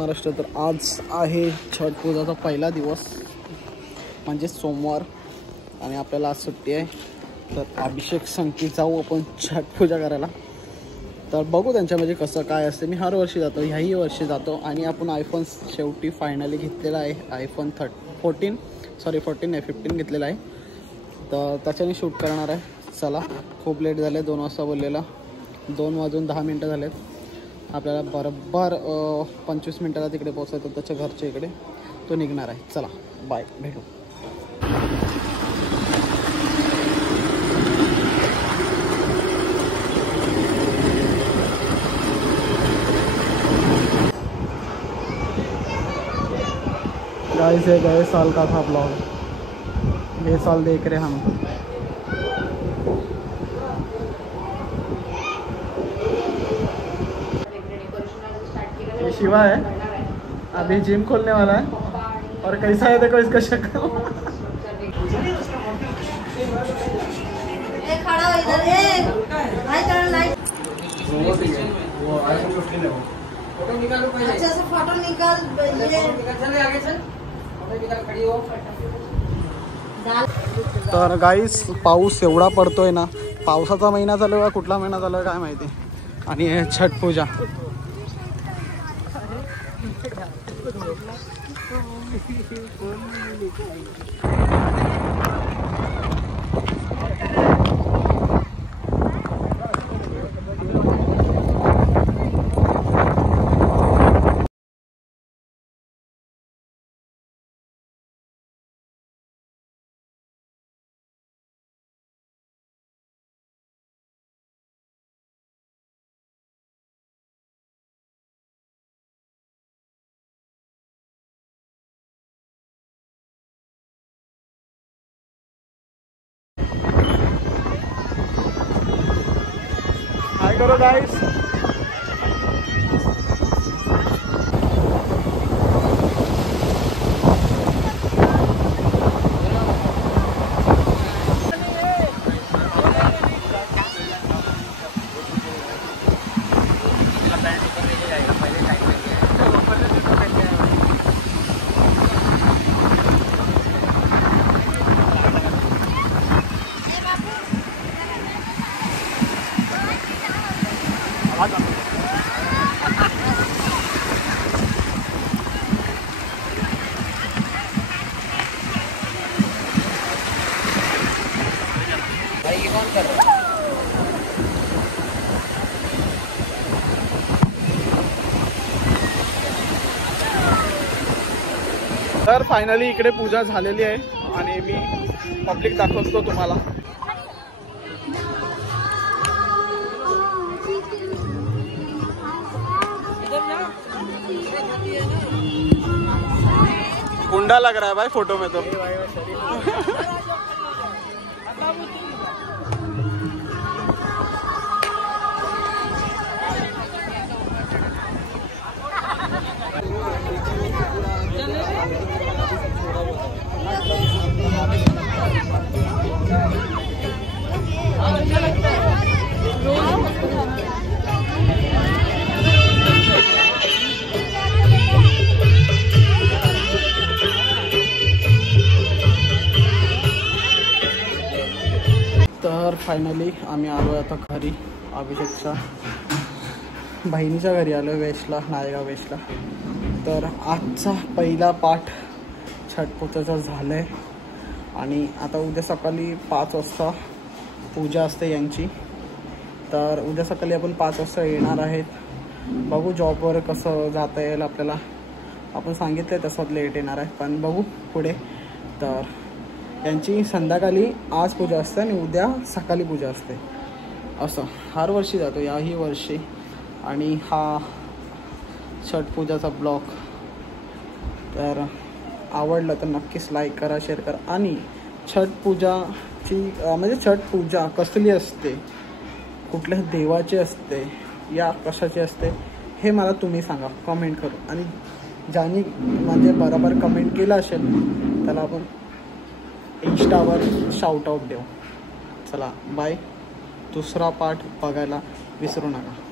महाराष्ट्र। तर आज आहे छठ पूजाचा पहिला दिवस म्हणजे सोमवार आणि आपल्याला आज सुट्टी आहे। तर अभिषेक संगीत जाऊ आपण छठ पूजा करायला। तर बघू त्यांच्यामध्ये कसं काय असते। मी हर वर्षी जातो, ह्याही वर्षी जातो आणि आपण आयफोन शेवटी फायनली घेतलेला आहे। आयफोन 15 घेतलेला आहे। तर त्याच्याने शूट करणार आहे। चला खूप लेट झाले, 2 वाजता बोललेला, 2 वाजून 10 मिनटं झालेत। आपल्याला बरोबर 25 मिनटाला तिकडे पोहोचायचं त्याच्या घरच्या इकडे, तो निघणार आहे। चला बाय, भेटू। गाइस ये गए साल का था ब्लॉग, ये साल देख रहे हम। ये शिवा है, अभी जिम खोलने वाला है और कैसा है देखो इसका शक्ल। तर गाईस पाऊस एवढा पडतोय ना, पावसाचा महिना चालू आहे, कुठला महिना चालू आहे काय माहिती। आणि हे छठ पूजा हाय करो गाइस। तर फायनली इकडे पूजा झालेली आहे आणि मी पब्लिक दाखवतो तुम्हाला। गुंडा लग रहा है भाई फोटो में तो। तर फायनली आम्ही आलो आता घरी, अभिषेकच्या बहिणीच्या घरी आलो, वेशला, नायगाव वेशला। तर आजचा पहिला पाठ छठ पूजेचा झाला आहे आणि आता उद्या सकाळी 5 वाजता पूजा असते यांची। तर उद्या सकाळी आपण 5 वाजता येणार आहेत। बघू जॉबवर कसं जाता येईल आपल्याला, आपण सांगितलं आहे तसं लेट येणार आहे, पण बघू पुढे। तर यांची संध्याकाळी आज पूजा असते आणि उद्या सकाळी पूजा असते, असं हर वर्षी जातो, याही वर्षी। आणि हा छठ पूजाचा ब्लॉग तर आवडलं तर नक्कीच लाईक करा, शेअर करा। आणि छठ पूजाची म्हणजे छठ पूजा कसली असते, कुठल्या देवाची असते या कशाची असते हे मला तुम्ही सांगा कमेंट करून। आणि ज्यांनी म्हणजे बरोबर कमेंट केलं असेल त्याला आपण इंस्टावर शाउट आउट देऊ। चला बाय, दुसरा पार्ट बघायला विसरू नका।